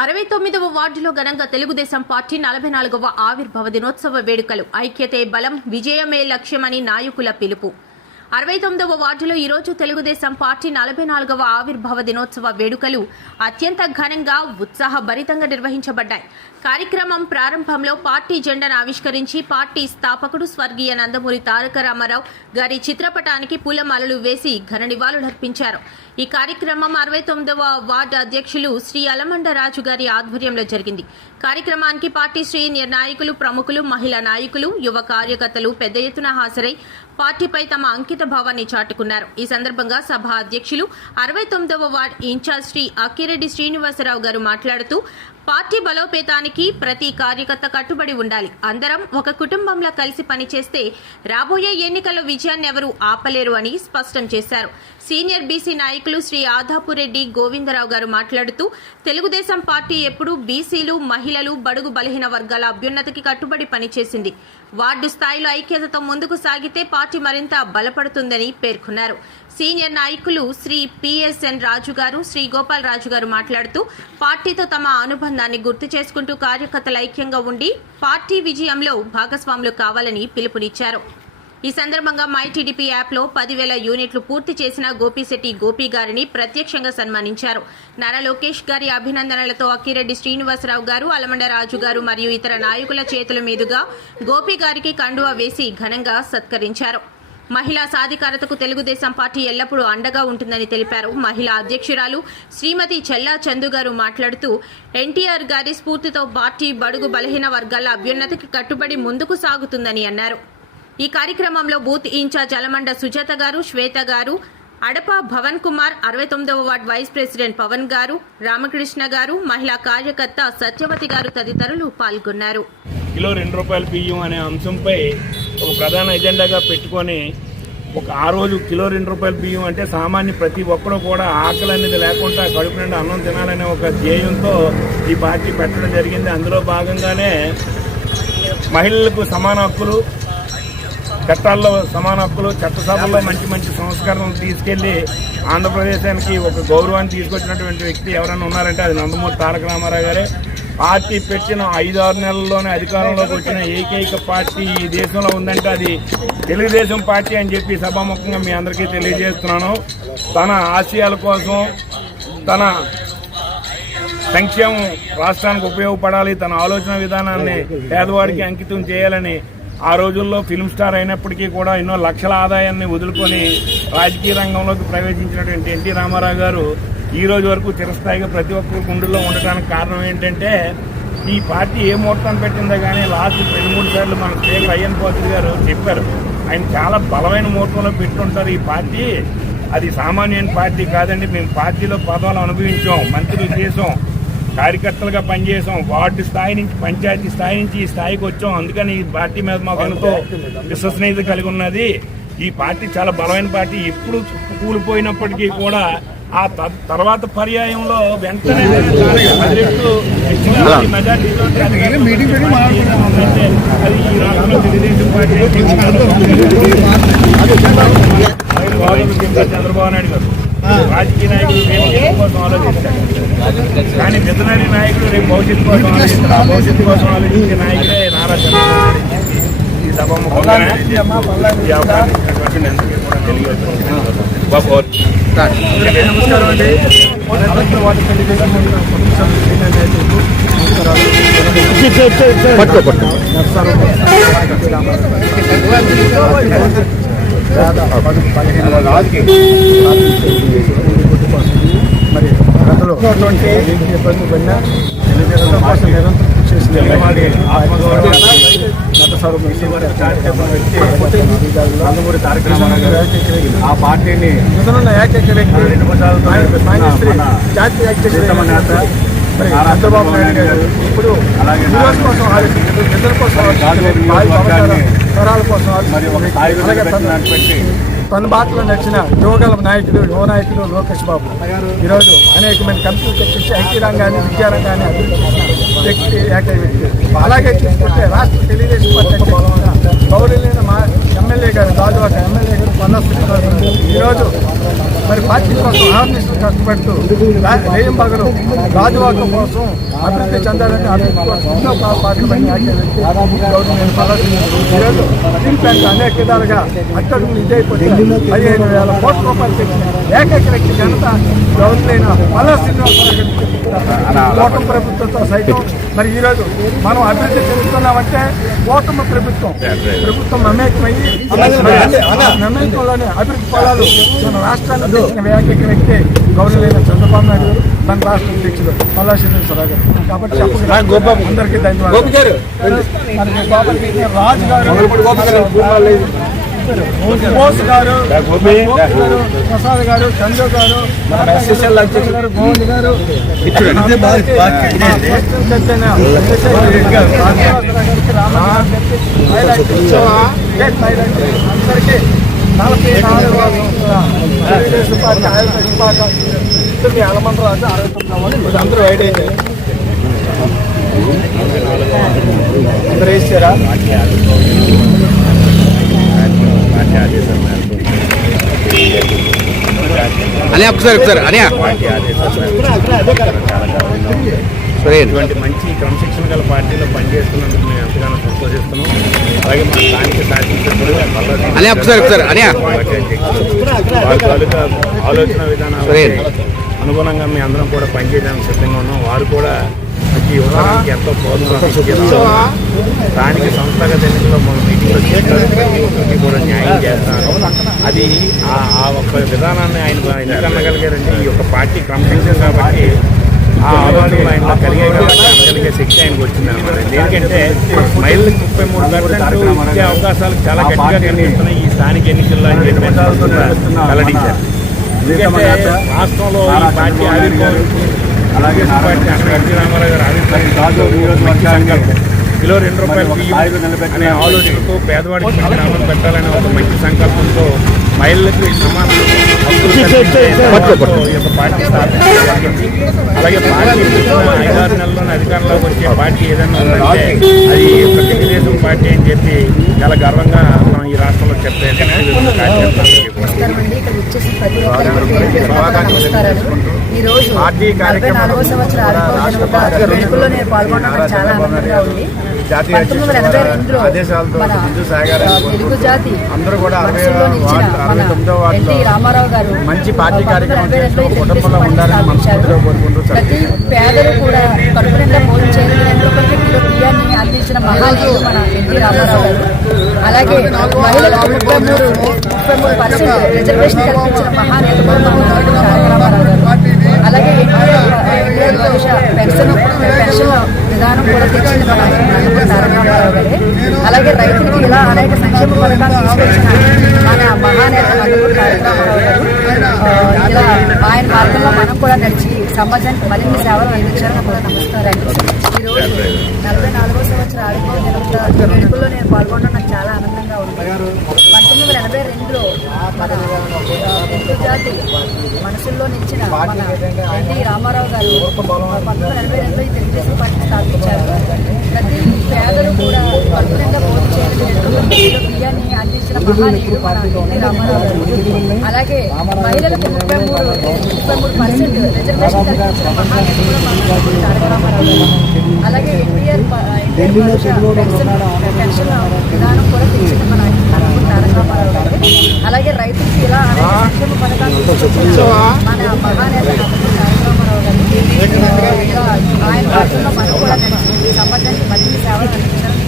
69వ వార్డులో ఘనంగా తెలుగుదేశం పార్టీ 44వ ఆవిర్భావ దినోత్సవ వేడుకలు. ఐక్యతే బలం, విజయమే లక్ష్యమని నాయకుల పిలుపు. 69వ వార్డులో ఈరోజు తెలుగుదేశం పార్టీ 44వ ఆవిర్భావ దినోత్సవ వేడుకలు అత్యంత ఘనంగా ఉత్సాహభరితంగా నిర్వహించబడ్డాయి. కార్యక్రమం ప్రారంభంలో పార్టీ జెండాను ఆవిష్కరించి పార్టీ స్థాపకుడు స్వర్గీయ నందమూరి తారక రామారావు గారి చిత్రపటానికి పూలమాలలు వేసి ఘన నివాళులర్పించారు. ఈ కార్యక్రమం 69వ వార్డు అధ్యక్షులు శ్రీ అలమండ రాజు గారి ఆధ్వర్యంలో జరిగింది. కార్యక్రమానికి పార్టీ సీనియర్ నాయకులు, ప్రముఖులు, మహిళా నాయకులు, యువ కార్యకర్తలు పెద్ద ఎత్తున హాజరై పార్టీపై తమ అంకిత భావాన్ని చాటుకున్నారు. ఈ సందర్భంగా సభ అధ్యక్షులు 69వ వార్డు ఇన్ఛార్జ్ శ్రీ అక్కిరెడ్డి శ్రీనివాసరావు గారు మాట్లాడుతూ, పార్టీ బలోపేతానికి ప్రతి కార్యకర్త కట్టుబడి ఉండాలి. అందరం ఒక కుటుంబంలా కలిసి పనిచేస్తే రాబోయే ఎన్నికల్లో విజయాన్ని ఎవరూ ఆపలేరు అని స్పష్టం చేశారు. సీనియర్ బీసీ నాయకులు శ్రీ ఆదాపురెడ్డి గోవిందరావు గారు మాట్లాడుతూ, తెలుగుదేశం పార్టీ ఎప్పుడూ బీసీలు, మహిళలు, బడుగు బలహీన వర్గాల అభ్యున్నతికి కట్టుబడి పనిచేసింది. వార్డు స్థాయిలో ఐక్యతతో ముందుకు సాగితే పార్టీ మరింత బలపడుతుందని పేర్కొన్నారు. సీనియర్ నాయకులు శ్రీ పిఎస్ఎన్ రాజు గారు, శ్రీ గోపాల్ రాజు గారు మాట్లాడుతూ, పార్టీతో తమ అనుబంధాన్ని గుర్తు చేసుకుంటూ కార్యకర్తలు ఐక్యంగా ఉండి పార్టీ విజయంలో భాగస్వాములు కావాలని పిలుపునిచ్చారు. ఈ సందర్భంగా మైటీడీపీ యాప్లో 10,000 యూనిట్లు పూర్తి చేసిన గోపిశెట్టి గోపి గారిని ప్రత్యక్షంగా సన్మానించారు. నారా లోకేష్ గారి అభినందనలతో అక్కిరెడ్డి శ్రీనివాసరావు గారు, అలమండ రాజు గారు మరియు ఇతర నాయకుల చేతుల మీదుగా గోపి గారికి కండువా వేసి ఘనంగా సత్కరించారు. మహిళా సాధికారతకు తెలుగుదేశం పార్టీ ఎల్లప్పుడూ అండగా ఉంటుందని తెలిపారు. మహిళా అధ్యక్షురాలు శ్రీమతి చెల్లా చందు గారు మాట్లాడుతూ, ఎన్టీఆర్ గారి స్ఫూర్తితో పార్టీ బడుగు బలహీన వర్గాల అభ్యున్నతికి కట్టుబడి ముందుకు సాగుతుందని అన్నారు. ఈ కార్యక్రమంలో బూత్ ఇన్ఛార్జ్ అలమండ సుజాత గారు, శ్వేత గారు, అడప భవన్ కుమార్, 69వ వార్డు వైస్ ప్రెసిడెంట్ పవన్ గారు, రామకృష్ణ గారు, మహిళా కార్యకర్త సత్యవతి గారు తదితరులు పాల్గొన్నారు. కిలో ₹2 బియ్యం అనే అంశంపై ఒక ప్రధాన ఎజెండాగా పెట్టుకొని ఆ రోజు కిలో ₹2 బియ్యం అంటే సామాన్య ప్రతి ఒక్కరు కూడా ఆకలి అనేది లేకుండా కడుపు నిండా అన్నం తినాలనే ఒక ధ్యేయంతో ఈ పార్టీ పెట్టడం జరిగింది. అందులో భాగంగానే మహిళలకు సమాన హక్కులు, చట్టాల్లో సమాన హక్కులు, చట్టసభల్లో మంచి మంచి సంస్కరణలు తీసుకెళ్లి ఆంధ్రప్రదేశానికి ఒక గౌరవాన్ని తీసుకొచ్చినటువంటి వ్యక్తి ఎవరైనా ఉన్నారంటే అది నందమూరి తారక రామారావు గారే. పార్టీ పెట్టిన 5-6 నెలల్లోనే అధికారంలోకి వచ్చిన ఏకైక పార్టీ ఈ దేశంలో ఉందంటే అది తెలుగుదేశం పార్టీ అని చెప్పి సభాముఖంగా మీ అందరికీ తెలియజేస్తున్నాను. తన ఆశయాల కోసం, తన సంక్షేమం రాష్ట్రానికి ఉపయోగపడాలి, తన ఆలోచన విధానాన్ని పేదవాడికి అంకితం చేయాలని ఆ రోజుల్లో ఫిల్మ్ స్టార్ అయినప్పటికీ కూడా ఎన్నో లక్షల ఆదాయాన్ని వదులుకొని రాజకీయ రంగంలోకి ప్రవేశించినటువంటి ఎన్టీ రామారావు గారు ఈ రోజు వరకు చిరస్థాయిగా ప్రతి ఒక్కరి గుండెల్లో ఉండటానికి కారణం ఏంటంటే, ఈ పార్టీ ఏ ముహూర్తం పెట్టిందో కానీ లాస్ట్ 2-3 సార్లు మన స్పీకర్ అయ్యన్ పోతులు గారు చెప్పారు. ఆయన చాలా బలమైన ముహూర్తంలో పెట్టుంటారు ఈ పార్టీ. అది సామాన్యమైన పార్టీ కాదండి. మేము పార్టీలో పదవులు అనుభవించాం, మంత్రులు చేసాం, కార్యకర్తలుగా పనిచేసాం, వార్డు స్థాయి నుంచి పంచాయతీ స్థాయి నుంచి ఈ స్థాయికి వచ్చాం. అందుకని ఈ పార్టీ మీద మాకు ఎంతో విశ్వసనీయత కలిగి ఉన్నది. ఈ పార్టీ చాలా బలమైన పార్టీ. ఎప్పుడు కూలిపోయినప్పటికీ కూడా ఆ తర్వాత పర్యాయంలో వెంటనే మెజార్టీతో అది ఈ రాష్ట్రంలో తెలుగుదేశం పార్టీ చంద్రబాబు నాయుడు గారు రాజకీయ నాయకులు రేపు కోసం ఆలోచిస్తారు, కానీ మిథునరీ నాయకులు రేపు భవిష్యత్తు కోసం ఆలోచిస్తారు. ఆ భవిష్యత్తు కోసం ఆలోచించే నాయకులే నారా చంద్రబాబు నాయుడు. ఈ సభాముఖంగా ఈ అవకాశం ఇచ్చినటువంటి అందరికీ కూడా తెలియజేస్తున్నాను. నమస్కారం అండి. మరి గతంలో ఇబ్బంది పడినా తెలుగుదేశం కోసం నిరంతరం చేసిన నందమూరి తారక రామారావు గారు ఆ పార్టీని ఏకైక వ్యక్తి, జాతీయ నేత చంద్రబాబు నాయుడు గారు ఇప్పుడు అలాగే కోసం ఆలోచించారు, ప్రజల కోసం తరాల కోసం పెట్టి తన బాటలో నడిచిన యువ నాయకుడు లోకేష్ బాబు ఈరోజు అనేకమైన కంపెనీలు తెప్పించి ఐటీ రంగాన్ని, విద్యారంగాన్ని అభివృద్ధి చేసిన వ్యక్తి, ఏకైక వ్యక్తి. అలాగే చూసుకుంటే రాష్ట్ర తెలుగుదేశం పార్టీ గౌరవనీయ మా ఎమ్మెల్యే గారు, గాజువాక ఎమ్మెల్యే గారు పల్లా శ్రీనివాసరావు ఈరోజు మరి పార్టీ కోసం ఆర్మిస్టులు కష్టపడుతూ రేయం పగలు రాజువాకం కోసం అభివృద్ధి చెందాలని అభివృద్ధి కోసం ఎన్నో పార్టీలు పని నేను పల్లా ఈరోజు స్టీల్ ప్లాంట్ అనేక విధాలుగా అట్టడుగులు ఇదైపోతే 15,000 కోట్ల రూపాయలు తెచ్చిన ఏకైక వ్యక్తి ఘనత గౌరవైన పల్లా శ్రీనివాసరావు కూటమి ప్రభుత్వంతో సైతం మరి ఈరోజు మనం అభివృద్ధి చెందుతున్నామంటే కూటమి ప్రభుత్వం మమేకమయ్యి మమేకంలోనే అభివృద్ధి ఫలాలు మన రాష్ట్రాన్ని తెచ్చిన ఏకైక వ్యక్తి గౌరవైన చంద్రబాబు నాయుడు గారు మన రాష్ట్ర అధ్యక్షుడు పల్లా శ్రీనివాసరావు గారు. కాబట్టి అందరికీ ధన్యవాదాలు. రాజు గారు, బోస్ గారు, ప్రసాద్ గారు, చంద్ర గారు, గారు, గోవింద్ గారు, అందరికీ 44 తెలుగుదేశం పార్టీ ఆలమండరాజు 69 అందరూ వైడ్ అయితే అందరూ వేసారా? అనే ఒకసారి అనే ఇటువంటి మంచి క్రమశిక్షణ గల పార్టీలో పనిచేస్తున్నందుకు మేము ఎంతగానో సంతోషిస్తున్నాం. అలాగే మా స్థానిక శాసనసభ్యుడు అనే ఒకసారి అనే వారి తాలూకా ఆలోచన విధానాలు అనుగుణంగా మేము అందరం కూడా పనిచేయడానికి సిద్ధంగా ఉన్నాం. వారు కూడా ఈ యువతరానికి ఎంతో ప్రోత్సాహం స్థానిక సంస్థాగత ఎన్నికల్లో మన మీటింగ్లో కూడా న్యాయం చేస్తాను. అది ఆ ఒక్క విధానాన్ని ఆయన ఎన్నికనగలిగారంటే ఈ యొక్క పార్టీ క్రమశిక్షణ కాబట్టి ఆ ఆలోచనలు ఆయనలో కలిగాయి కాబట్టి అనగలిగే శక్తి ఆయనకు వచ్చిందన్నమాట. ఎందుకంటే మహిళలకు 33% ఇచ్చే అవకాశాలు చాలా గట్టిగా కనిపిస్తున్నాయి ఈ స్థానిక ఎన్నికల్లో అని చెప్పి వెల్లడించారు. ఎందుకంటే రాష్ట్రంలో ఈ పార్టీ ఆవిర్భావం అలాగే పార్టీ ఎన్టీ రామారావు గారు ఆవిర్భావం మంచి సంకల్పం. కిలో ₹2 అనే ఆలోచనతో పేదవాడికి గ్రామం పెట్టాలనే ఒక మంచి సంకల్పంతో మహిళలకు సమాన హక్కులు ఈ యొక్క పార్టీ స్థాపించి అలాగే పార్టీ 5-6 నెలల్లోనే అధికారంలోకి వచ్చే పార్టీ ఏదైనా ఉందంటే అది ఒక తెలుగుదేశం పార్టీ అని చెప్పి చాలా గర్వంగా మనం ఈ రాష్ట్రంలో చెప్పే పార్టీ కార్యక్రమాలు చాలా ఆనందంగా ఉంది. 1982లో తెలుగు జాతి అందరూ కూడా ఎన్టీ రామారావు గారు మంచి పార్టీ కార్యక్రమం ప్రతి పేదలు కూడా కడుపు నిండా భోజనం చేయాలని కిలో బియ్యాన్ని అందించిన మహానీయుడు మన ఎన్టీ రామారావు గారు. అలాగే మహిళలకు 33% రిజర్వేషన్ కల్పించిన మహానీయుడు తారక రామారావు గారు. అలాగే పెన్షన్ విధానం కూడా తెచ్చింది మన తారక రామారావు గారే. అలాగే రైతులకి ఇలా అనేక సంక్షేమ పథకాలు తీసుకొచ్చిన మన మహానేత తారక రామారావు గారు. ఇలా ఆయన మార్గంలో మనం కూడా నడిచి సమాజానికి మరిన్ని సేవలు అందించాలని కూడా నమస్కారాలు. ఈరోజు 44వ సంవత్సర ఆవిర్భావ వేడుకల్లో నేను పాల్గొనడం నాకు చాలా ఆనందంగా ఉంది. 1982లో మన తెలుగు జాతి మనసుల్లో నిలిచిన మన ఎన్టీ రామారావు గారు 1982లో ఈ తెలుగుదేశం పార్టీ స్థాపించారు. ప్రతి పేదలు కూడా కడుపు నిండా భోజనం చేయాలని బియ్యాన్ని అందించిన మహానీయుడు మన ఎన్టీ రామారావు గారు. అలాగే మహిళలకు 33% రిజర్వేషన్ కల్పించిన మహానీయుడు కూడా మన తారక రామారావు గారు. అలాగే ఎన్టీఆర్ పెన్షన్ విధానం కూడా తెచ్చింది మన తారక రామారావు గారు. అలాగే రైతులకి ఇలా అనేక సంక్షేమ పథకాలు తీసుకొచ్చిన మన మహానేత తారక రామారావు గారు. ఆయన రాష్ట్రంలో మనం